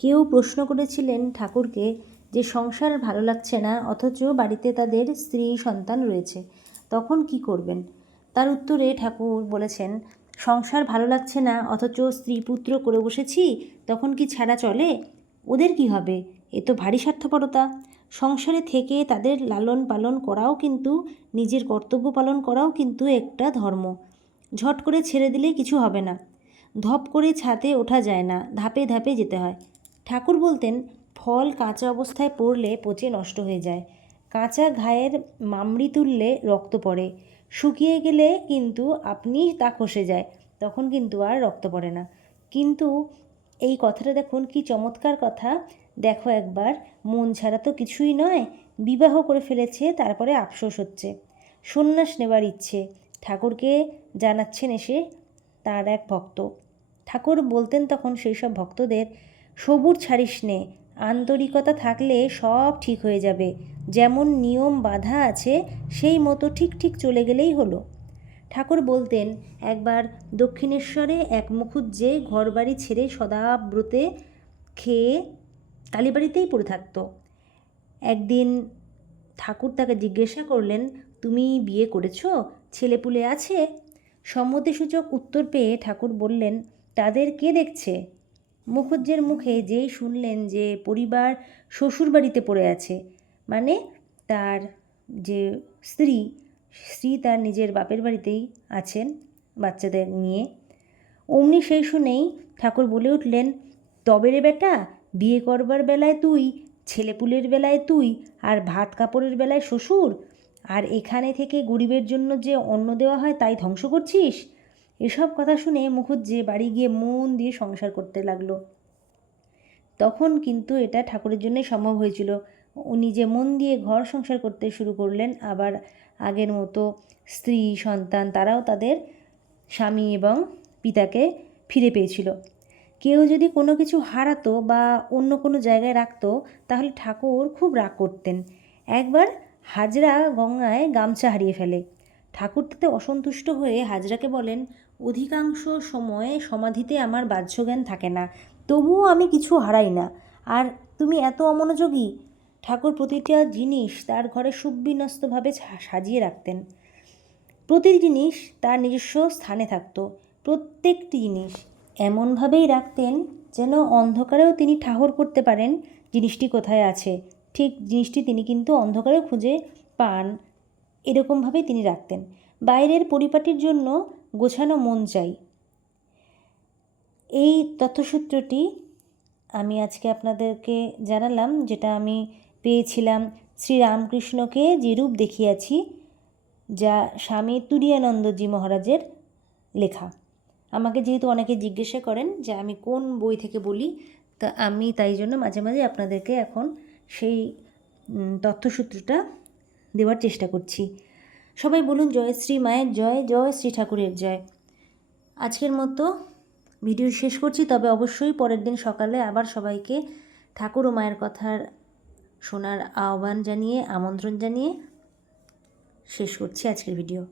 কেউ প্রশ্ন করেছিলেন ঠাকুরকে যে সংসার ভালো লাগছে না, অথচ বাড়িতে তাদের স্ত্রী সন্তান রয়েছে, তখন কি করবেন? তার উত্তরে ঠাকুর বলেছেন, সংসার ভালো লাগছে না, অথচ স্ত্রী পুত্র করে বসেছি, তখন কি ছাড়া চলে? ওদের কি হবে? এ তো ভারী স্বার্থপরতা। সংসারে থেকে তাদের লালন পালন করাও কিন্তু, নিজের কর্তব্য পালন করাও কিন্তু একটা ধর্ম। ঝট করে ছেড়ে দিলে কিছু হবে না। ধপ করে ছাতে ওঠা যায় না, ধাপে ধাপে যেতে হয়। ঠাকুর বলতেন, ফল কাঁচা অবস্থায় পড়লে পচে নষ্ট হয়ে যায়। কাঁচা ঘায়ের মামড়ি তুললে রক্ত পড়ে। শুকিয়ে গেলে কিন্তু আপনি তা খসে যায়। তখন কিন্তু আর রক্ত পড়ে না। কিন্তু এই কথাটা দেখুন, কি চমৎকার কথা। দেখো একবার, মন ছাড়া তো কিছুই নয়। বিবাহ করে ফেলেছে, তারপরে আফসোস হচ্ছে। সন্ন্যাস নেবার ইচ্ছে। ঠাকুরকে জানাচ্ছেন এসে তার এক ভক্ত। ঠাকুর বলতেন তখন সেই সব ভক্তদের সবুর ছাড়িস নে। আন্তরিকতা থাকলে সব ঠিক হয়ে যাবে। যেমন নিয়ম বাধা আছে, সেই মতো ঠিক ঠিক চলে গেলেই হলো। ঠাকুর বলতেন, একবার দক্ষিণেশ্বরে এক মুখুজ্জে ঘরবাড়ি ছেড়ে সদাব্রতে খেয়ে কালীবাড়িতেই পড়ে থাকতো। একদিন ঠাকুর তাকে জিজ্ঞাসা করলেন, তুমি বিয়ে করেছ? ছেলেপুলে আছে? সম্মতিসূচক উত্তর পেয়ে ঠাকুর বললেন, তাদের কে দেখছে? মুখুজ্জের মুখে যেই শুনলেন যে পরিবার শ্বশুরবাড়িতে পড়ে আছে মানে তার যে স্ত্রী স্ত্রী তার নিজের বাপের বাড়িতেই আছেন বাচ্চাদের নিয়ে, অমনি সেই শুনেই ঠাকুর বলে উঠলেন, তবে রে বেটা, বিয়ে করবার বেলায় তুই, ছেলেপুলের বেলায় তুই, আর ভাত কাপড়ের বেলায় শ্বশুর, আর এখানে থেকে গরিবের জন্য যে অন্ন দেওয়া হয় তাই ধ্বংস করছিস? এসব কথা শুনে মুখুজ্জে বাড়ি গিয়ে মন দিয়ে সংসার করতে লাগল। তখন কিন্তু এটা ঠাকুরের জন্যই সম্ভব হয়েছিল। উনি যে মন দিয়ে ঘর সংসার করতে শুরু করলেন, আবার আগের মতো স্ত্রী, সন্তান তারাও তাদের স্বামী এবং পিতাকে ফিরে পেয়েছিল। কেউ যদি কোনো কিছু হারাতো বা অন্য কোনো জায়গায় রাখতো, তাহলে ঠাকুর খুব রাগ করতেন। একবার হাজরা গঙ্গায় গামছা হারিয়ে ফেলে। ঠাকুর তাতে অসন্তুষ্ট হয়ে হাজরাকে বলেন, অধিকাংশ সময়ে সমাধিতে আমার বাহ্যজ্ঞান থাকে না, তবুও আমি কিছু হারাই না। আর তুমি এত অমনোযোগী? ঠাকুর প্রতিটা জিনিস তার ঘরে সুবিন্যস্তভাবে সাজিয়ে রাখতেন। প্রতিটি জিনিস তার নিজস্ব স্থানে থাকতো। প্রত্যেকটি জিনিস এমনভাবেই রাখতেন যেন অন্ধকারেও তিনি ঠাহর করতে পারেন, জিনিসটি কোথায় আছে? ঠিক জিনিসটি তিনি কিন্তু অন্ধকারে খুঁজে পান। এরকমভাবেই তিনি রাখতেন। বাইরের পরিপাটির জন্য গোছানো মন চাই। এই তথ্যসূত্রটি আমি আজকে আপনাদেরকে জানালাম, যেটা আমি পেয়েছিলাম শ্রীরামকৃষ্ণকে যে রূপ দেখিয়াছি, যা স্বামী তুরিয়ানন্দজি মহারাজের লেখা। আমাকে যেহেতু অনেকে জিজ্ঞাসা করেন যে আমি কোন বই থেকে বলি, তা আমি তাই জন্য মাঝে মাঝে আপনাদেরকে এখন সেই তথ্যসূত্রটা দেওয়ার চেষ্টা করছি। সবাই বলুন, জয় শ্রী মায়ের জয় জয় শ্রী ঠাকুরের জয়। আজকের মতো ভিডিও শেষ করছি, তবে অবশ্যই পরের দিন সকালে আবার সবাইকে ঠাকুর ও মায়ের কথার শোনার আহ্বান জানিয়ে, আমন্ত্রণ জানিয়ে শেষ করছি আজকের ভিডিও।